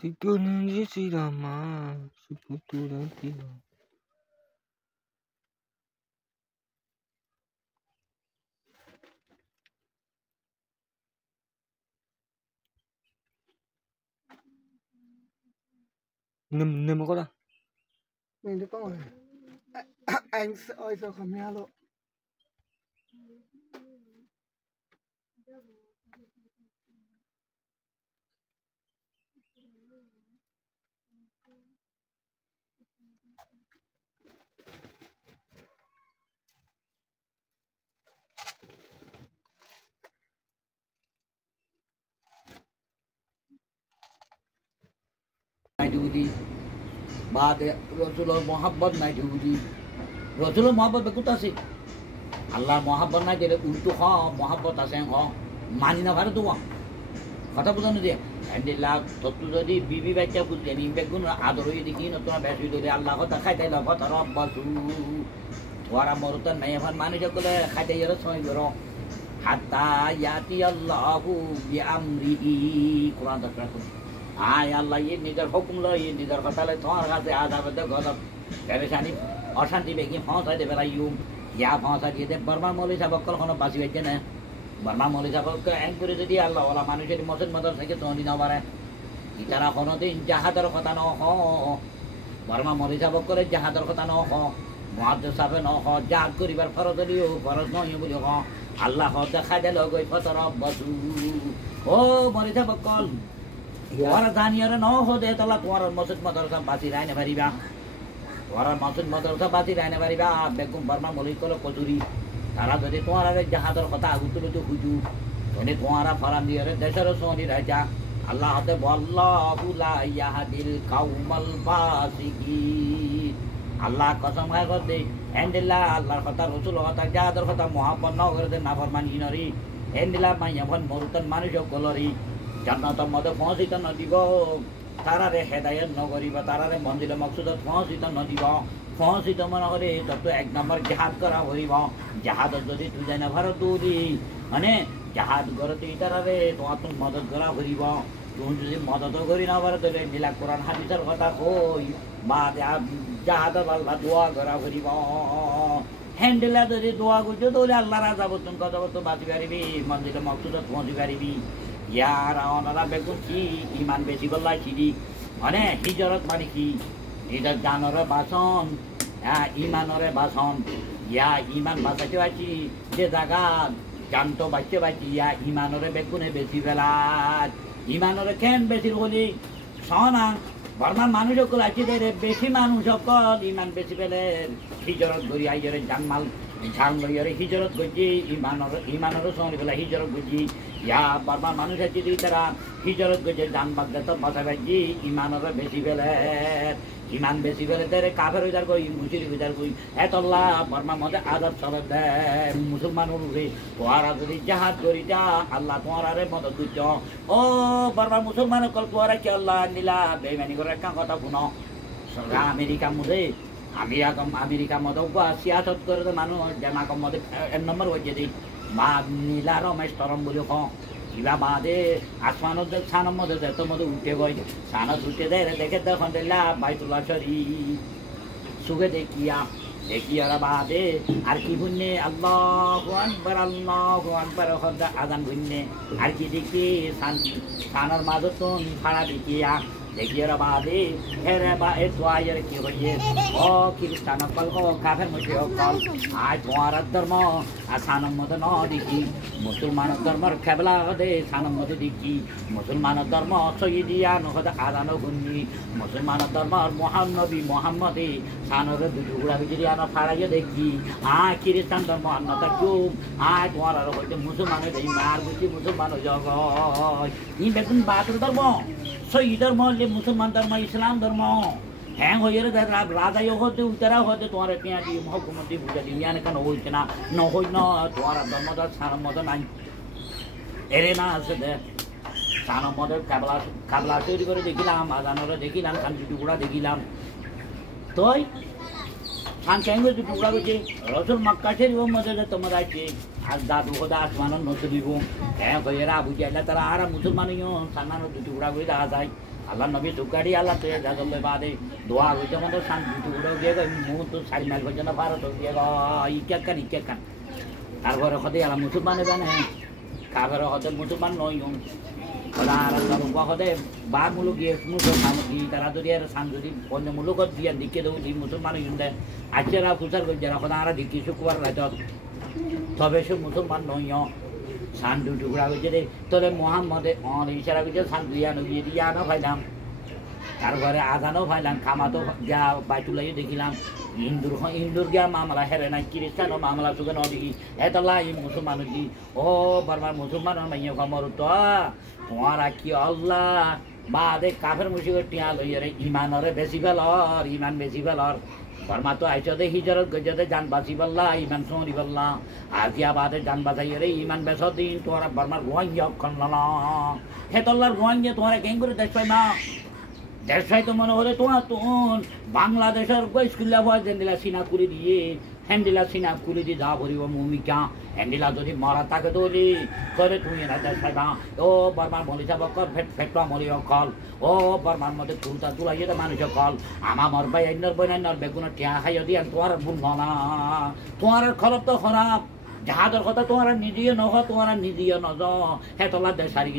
Tidur nanti si lama, seputu nanti lah. Nem kau dah. Mình đi con rồi. Anh ơi sao không nghe lộ. Naidudi, baat Rasulullah Muhammad Naidudi, Rasulullah Muhammad bekuta sih. Allah Muhammad na jere untuk ha Muhammad aseng ha mani na bharat tuwa. Kata bukan dia. Andillah totu jadi bibi baca bukan ni begun adoroi dikin atau besu dari Allah kata kata lah kata Rabbasu. Wara morutan naifan mani jakule kata yara soi goro. Hatta yati Allahu bi amrihi Quran terkata. Ay Allah ini nidar hukum lah ini nidar kata le tuar kata ada betul kata. Keresani অশান্তি বেগে ফাঁসা দেবে rhyme ইয়া ফাঁসা দিয়ে দে বর্মা মৌলী সাবকল কোনো বাসি হয়েছে না বর্মা মৌলী সাবককে এক করে যদি আল্লাহ ওলা মানুষের মসজিদ মাদার থেকে তৈরি না পারে ইতারা কোনোদিন জাহাদের কথা ন হ বর্মা মৌলী সাবকরে জাহাদের কথা ন হ মুহাদ্দিস সাহেব ন হ জাহাদ করিবার ফরজ দিও ফরজ নয় বলি হ আল্লাহ দেখা দিল গই ফতর বসু ও মৌলী সাবকল ওরা জানিয়ারে ন হ দে তালা তোমার মসজিদ মাদার বাসি রাইনে পারিবা Orang maksud madrasah bati rana bari ba bekum barma moli kolo kojuri tara dode tomara re jahadar kota agutu tu huju tone tomara faram diare desar soni raja Allah hate wallahu la yahdil qaumal fasiqin Allah qasam hai gode endilla Allah kota rasul kota jahadar kota muhammad na gorde na farmani nari endilla mayavan morutan manush kolori jannata mode pahunchita na dibo তারারে হেদায়েত নগরিবা তারারে মন্দিরে মকসুদত পৌঁছিত নদিব পৌঁছিত মনে করে তত এক নম্বর জাহাদ করা হইব জাহাদত যদি তুই যাই না ভারত দৌড়ি মানে জাহাদ করে তুই তারারে তোমার তো মদত করা হইব তুমি যদি মদত করি না ভারত নীলা কোরআন হাদিসের কথা কই বা জাহাদ আল্লাহ দোয়া করা হইব হ্যান্ডেলা যদি দোয়া করছো তাহলে আল্লাহ রাজা বর্তন কথা বলতো বাঁচি পারিবি মন্দিরে মকসুদত পৌঁছি পারিবি ইয়ারা ওনারা বেগুন কি ইমান বেশি বললাই চিনি মানে হিজরত মানে কি নিজের জানরে বাসন হ্যাঁ ইমানরে বাসন ইয়া ইমান বাঁচাতে পারছি যে জায়গা জানতো বাঁচতে পারছি ইয়া ইমানরে বেগুনে বেশি বেলার ইমানরে কেন বেশি বলি সনা বর্মার মানুষ সকল আছে বেশি মানুষ সকল ইমান বেশি পেলে হিজরত করি আইজরে জানমাল ঝাল লইয়ারে হিজরত করছি ইমানরও সঙ্গে বলে হিজরত করছি ইয়া বর্মার মানুষ আছে তারা হিজরত করছে জান বাগদা তো বাঁচা পাইছি ইমানরে বেশি পেলে ইমান বেশি পেলে তারে কাফের উদার কই মুসির উদার কই এতল্লা বর্মার মধ্যে আদব সবে দেয় মুসলমানের উপরে তোরা যদি জাহাজ করি যা আল্লাহ তোমারে মদত দিচ্ছ ও বর্মার মুসলমান কল তোরা কি আল্লাহ নিলা বেমানি করে একটা কথা শুনো আমেরিকার মধ্যে আমেরিকা মতো সিয়াসত করে তো মানুষ জামাকম মধ্যে এক নম্বর হয়েছে দিই মা নীলা রমেশ তরম বলে ক কিবা বাদে আসমানত সানের মধ্যে যেত মধ্যে উঠে গই সানত উঠে দেয় দেখে তখন দিল্লা বাইতুল্লাহ শরীফ সুখে দেখিয়ারা বাদে আর কি বুঝনে আল্লাহু আকবার আজান বুঝনে আর কি দেখি সানের মাজতন ফাড়া দেখিয়া দেখিয়ারা বাদে হেরে বা এ দোয়াইয়ের কি হইয়ে ও খ্রিস্টান কল ও কাফের মধ্যে কল আজ তোমার ধর্ম আর সানের মধ্যে ন দেখি মুসলমান ধর্মর খেবলা দে সানের মধ্যে দেখি মুসলমান ধর্ম সইদিয়া নহদ আদানো গুন্নি মুসলমান ধর্মর মহানবী মোহাম্মদে সানরে দুটুকরা ভিতরে আনা ফাড়াইয়ে দেখি আয় খ্রিস্টান ধর্ম আন্নতা চুপ আয় তোমার আর হইতে মুসলমানের এই মার বুঝি মুসলমান জগৎ ই বেগুন বাতুর ধর্ম সই ধর্ম মুসলমান ধর্ম ইসলাম ধর্ম হ্যাঁ হয়ে রাজাই হতে উতারা হতে তোমার পেঁয়া দিয়ে মহকুমতি বুঝা দিবি আনে কেন হইছে না নহই ন তোমার ধর্মদার সার মত নাই এরে না আছে দে সান মদের কাবলা তৈরি করে দেখিলাম আজানরে দেখিলাম শান্তি টুকুরা দেখিলাম তোই শান্তি টুকুরা করছে রসুল মক্কা শরীফ মধ্যে তোমার আছে আর দাদু হদা আসমান নসিব হ্যাঁ হয়ে আবু জাইলা তারা আর মুসলমানিও সান্নানো টুকুরা করে দেখা যায় আল্লাহ নবী সুকারি আল্লাহ তো যাদলে বাদে দোয়া হইতে মতো শান্তি টুকুরাও দিয়ে গো মুখ তো 4 মাইল পর্যন্ত ভারত দিয়ে গো ইকেকান তারপরে হতে আল্লাহ মুসলমানে জানে কাবের হতে মুসলমান নয় আর আল্লাহ হতে বা মুলুক গিয়ে মুসলমান তারা যদি আর সান যদি অন্য মুলুকত দিয়ে দিকে দেবো দি মুসলমান ইন্দে আজেরা কুচার করে যারা হতে আর দিকে শুক্রবার রাত তবে সে মুসলমান নয় শান্তি টুকরা হয়েছে রে তোরে মোহাম্মদে ইশারা করছে শান্তিয়া নবিয়ে দিয়া না পাইলাম তারপরে আজানও পাইলাম খামাতো যা বাইতুলাই দেখিলাম হিন্দুর গিয়া মামলা হেরে নাই খ্রিস্টানও মামলা সুখে নদী এতলা এই মুসলমান কি ও বারবার মুসলমান মাইয়া কমর তো তোমার কি আল্লাহ বাদে কাফের মুসিবত টিয়া লইয়ারে ইমানরে বেশি ফেলর ইমান বেশি ফেলর বর্মা তো আইসদে হিজরত গজতে জান বাঁচি বললা ইমান সরি বললা আজিয়া বাদে জান বাঁচাই রে ইমান বেশ দিন তোরা বর্মার গোয়াইয়া খনলা হেতল্লার গোয়াইয়া তোরা কেন করে দেশ পাই না দেশ পাই তো মনে হলে তোমার তখন বাংলাদেশের স্কুলে ভয় দিলা সিনা করে দিয়ে হ্যান্ডিলা সিনা করে দিয়ে যা ভরিব ভূমিকা হ্যান্ডিলা যদি মারা থাকে তোলি করে তুমি না দেশ পাইবা ও বর্মার মলিসা বকর ফেটলা মলি অকল ও বর্মার মধ্যে তুলতা তুলাইয়ে তো মানুষ অকল আমার মরবাই আইনর বইনাইনর বেগুনের টিয়া খাইয়া দিয়ে তোমার বুঝল না তোমার খবর তো খারাপ যাহাদের কথা তোমার নিজেও নহ তোমার নিজেও নজ হেতলা দেশ সারি